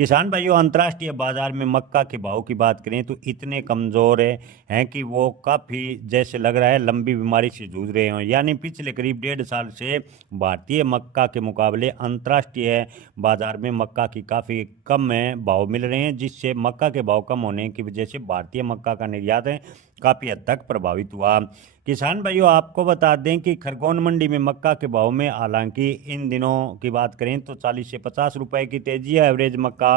किसान भाइयों, अंतर्राष्ट्रीय बाजार में मक्का के भाव की बात करें तो इतने कमज़ोर हैं कि वो काफ़ी जैसे लग रहा है लंबी बीमारी से जूझ रहे हों। यानी पिछले करीब 1.5 साल से भारतीय मक्का के मुकाबले अंतर्राष्ट्रीय बाजार में मक्का की काफ़ी कम भाव मिल रहे हैं, जिससे मक्का के भाव कम होने की वजह से भारतीय मक्का का निर्यात है काफ़ी हद तक प्रभावित हुआ। किसान भाइयों, आपको बता दें कि खरगोन मंडी में मक्का के भाव में हालांकि इन दिनों की बात करें तो 40 से 50 रुपए की तेजी है। एवरेज मक्का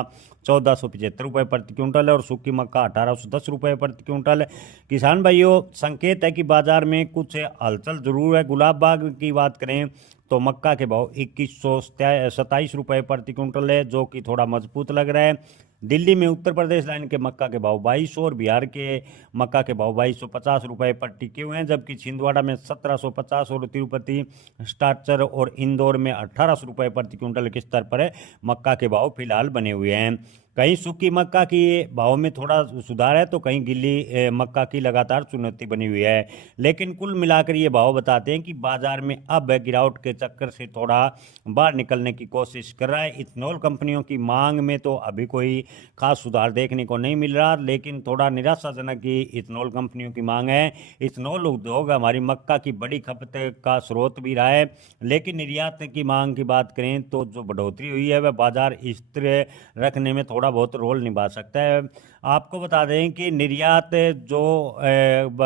1475 रुपये प्रति क्विंटल है और सूखी मक्का 1810 रुपये प्रति क्विंटल है। किसान भाइयों, संकेत है कि बाजार में कुछ हलचल जरूर है। गुलाब बाग की बात करें तो मक्का के भाव 2127 रुपये प्रति क्विंटल है, जो कि थोड़ा मजबूत लग रहा है। दिल्ली में उत्तर प्रदेश लाइन के मक्का के भाव 2200 और बिहार के मक्का के भाव 2250 रुपये पर टिके हुए हैं, जबकि छिंदवाड़ा में 1750 और तिरुपति स्टार्चर और इंदौर में 1800 रुपये प्रति क्विंटल के स्तर पर मक्का के भाव फिलहाल बने हुए हैं। कहीं सूखी मक्का की भाव में थोड़ा सुधार है तो कहीं गीली मक्का की लगातार चुनौती बनी हुई है। लेकिन कुल मिलाकर ये भाव बताते हैं कि बाजार में अब गिरावट के चक्कर से थोड़ा बाहर निकलने की कोशिश कर रहा है। इथेनॉल कंपनियों की मांग में तो अभी कोई खास सुधार देखने को नहीं मिल रहा, लेकिन थोड़ा निराशाजनक ही इथेनॉल कंपनियों की मांग है। इथेनॉल उद्योग हमारी मक्का की बड़ी खपत का स्रोत भी रहा है, लेकिन निर्यात की मांग की बात करें तो जो बढ़ोतरी हुई है वह बाजार स्थिर रखने में थोड़ा बहुत रोल निभा सकता है। आपको बता दें कि निर्यात जो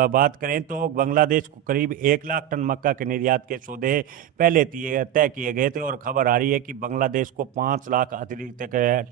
बात करें तो बांग्लादेश को करीब 1 लाख टन मक्का के निर्यात के सौदे पहले तय किए गए थे और खबर आ रही है कि बांग्लादेश को 5 लाख अतिरिक्त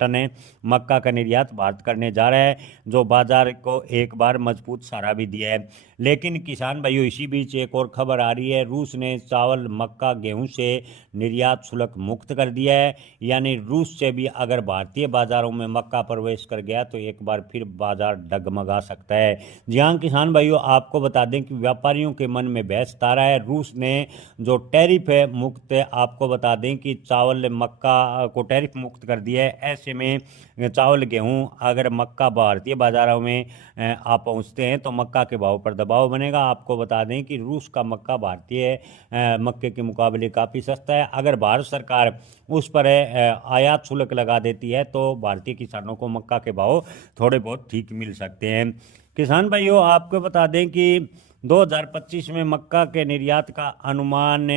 टन मक्का का निर्यात भारत करने जा रहा है, जो बाजार को एक बार मजबूत सहारा भी दिया है। लेकिन किसान भाइयों, इसी बीच एक और खबर आ रही है। रूस ने चावल, मक्का, गेहूं से निर्यात शुल्क मुक्त कर दिया है। यानी रूस से भी अगर भारतीय बाजारों में मक्का प्रवेश कर गया तो एक बार फिर बाजार डगमगा सकता है। जी हाँ किसान भाइयों, आपको बता दें कि व्यापारियों के मन में बहस तारा है। रूस ने जो टैरिफ है मुक्त है, आपको बता दें कि चावल मक्का को टैरिफ मुक्त कर दिया है। ऐसे में चावल गेहूं अगर मक्का भारतीय बाजारों में आप पहुंचते हैं तो मक्का के भाव पर दबाव बनेगा। आपको बता दें कि रूस का मक्का भारतीय मक्के के मुकाबले काफ़ी सस्ता है। अगर भारत सरकार उस पर आयात शुल्क लगा देती है तो भारतीय किसानों को मक्का के भाव थोड़े बहुत ठीक मिल सकते हैं। किसान भाइयों, आपको बता दें कि 2025 में मक्का के निर्यात का अनुमान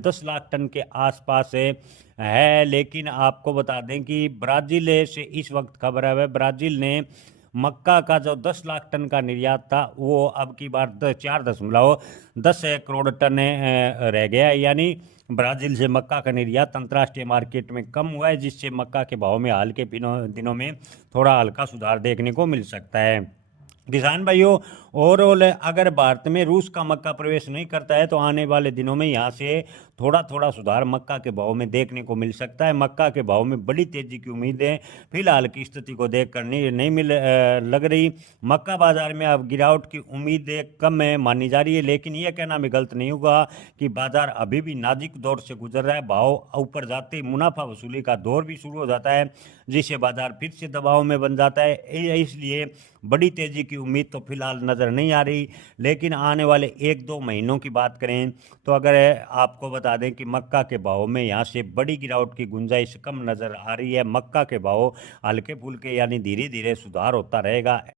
10 लाख टन के आसपास है। लेकिन आपको बता दें कि ब्राज़ील से इस वक्त खबर है, ब्राज़ील ने मक्का का जो 10 लाख टन का निर्यात था वो अब की बार 4.10 करोड़ टन रह गया है। यानी ब्राज़ील से मक्का का निर्यात अंतर्राष्ट्रीय मार्केट में कम हुआ है, जिससे मक्का के भाव में हाल के दिनों में थोड़ा हल्का सुधार देखने को मिल सकता है। किसान भाइयों, ओवरऑल अगर भारत में रूस का मक्का प्रवेश नहीं करता है तो आने वाले दिनों में यहाँ से थोड़ा थोड़ा सुधार मक्का के भाव में देखने को मिल सकता है। मक्का के भाव में बड़ी तेजी की उम्मीदें फिलहाल की स्थिति को देखकर नहीं लग रही। मक्का बाजार में अब गिरावट की उम्मीदें कम है मानी जा रही है, लेकिन यह कहना भी गलत नहीं होगा कि बाजार अभी भी नाजुक दौर से गुजर रहा है। भाव ऊपर जाते ही मुनाफा वसूली का दौर भी शुरू हो जाता है, जिससे बाजार फिर से दबाव में बन जाता है। इसलिए बड़ी तेजी की उम्मीद तो फिलहाल नज़र नहीं आ रही, लेकिन आने वाले 1-2 महीनों की बात करें तो अगर आपको बता दें कि मक्का के भाव में यहाँ से बड़ी गिरावट की गुंजाइश कम नज़र आ रही है। मक्का के भाव हल्के फुल्के यानी धीरे धीरे सुधार होता रहेगा।